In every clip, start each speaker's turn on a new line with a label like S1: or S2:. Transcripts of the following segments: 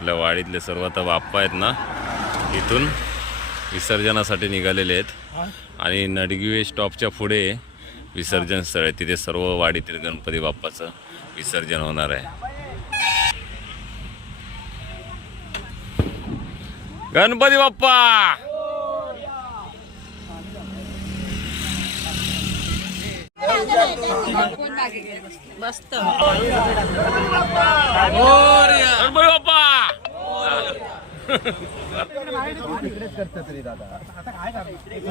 S1: आपल्या वाडीतले सर्व आता बाप्पा आहेत ना इथून विसर्जनासाठी निघालेले आहेत. आणि नडगिवे स्टॉपच्या पुढे विसर्जन स्थळ आहे. तिथे सर्व वाडीतील गणपती बाप्पाचं विसर्जन होणार आहे. गणपती बाप्पा! गणपती
S2: काय करणार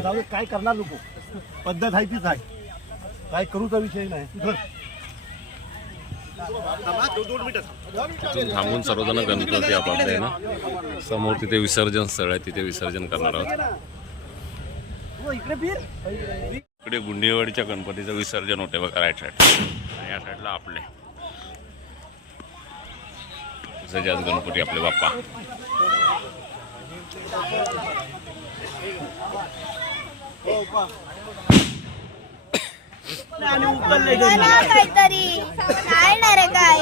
S2: जाऊ काय करणार नको पद्धत आहे तीच आहे काय करूचा विषय नाही
S1: थांबून सर्वजण गणपती आपापले आहे ना? समोर तिथे विसर्जन स्थळ आहे तिथे विसर्जन करणार आहोत.
S2: इकडे
S1: गुंडेवाडीच्या गणपतीचं विसर्जन होते बघा राईट साईड या साईडला आपले. सजाज गणपती आपले बाप्पा.
S3: मला काहीतरी काय?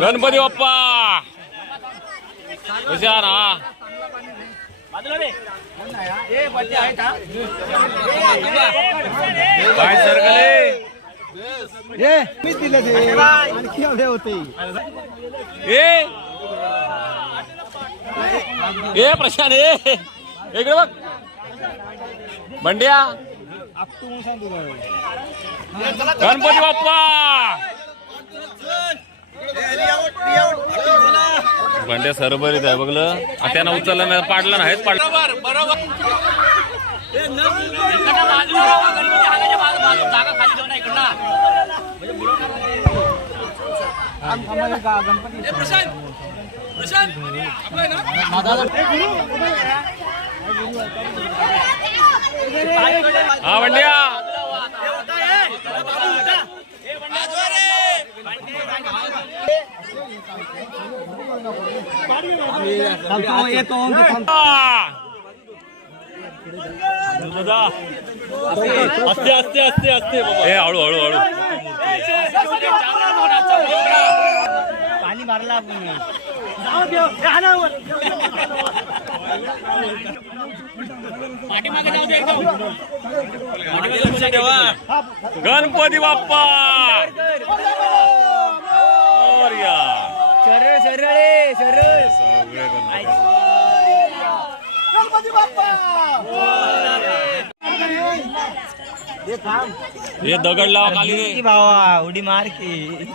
S1: गणपती बाप्पा! कशा ना काय सरकले
S2: दिलं ते. आणखी एवढे होते.
S1: ए. ए प्रशांत ए. इकडे बघ. बंड्या. गणपती बाप्पा! बंड्या सरबरीत आहे बघलं. त्यानं उचललं नाही पाडलं नाहीच पाडलं. हा बंड्या. असते असते असते असते ए हळू हळू हळू
S2: पाणी
S4: भरला.
S3: गणपती बाप्पा.
S4: सरळ सरळ सरळ
S3: हे दगड लावा खाली
S4: भावा उडी मार की.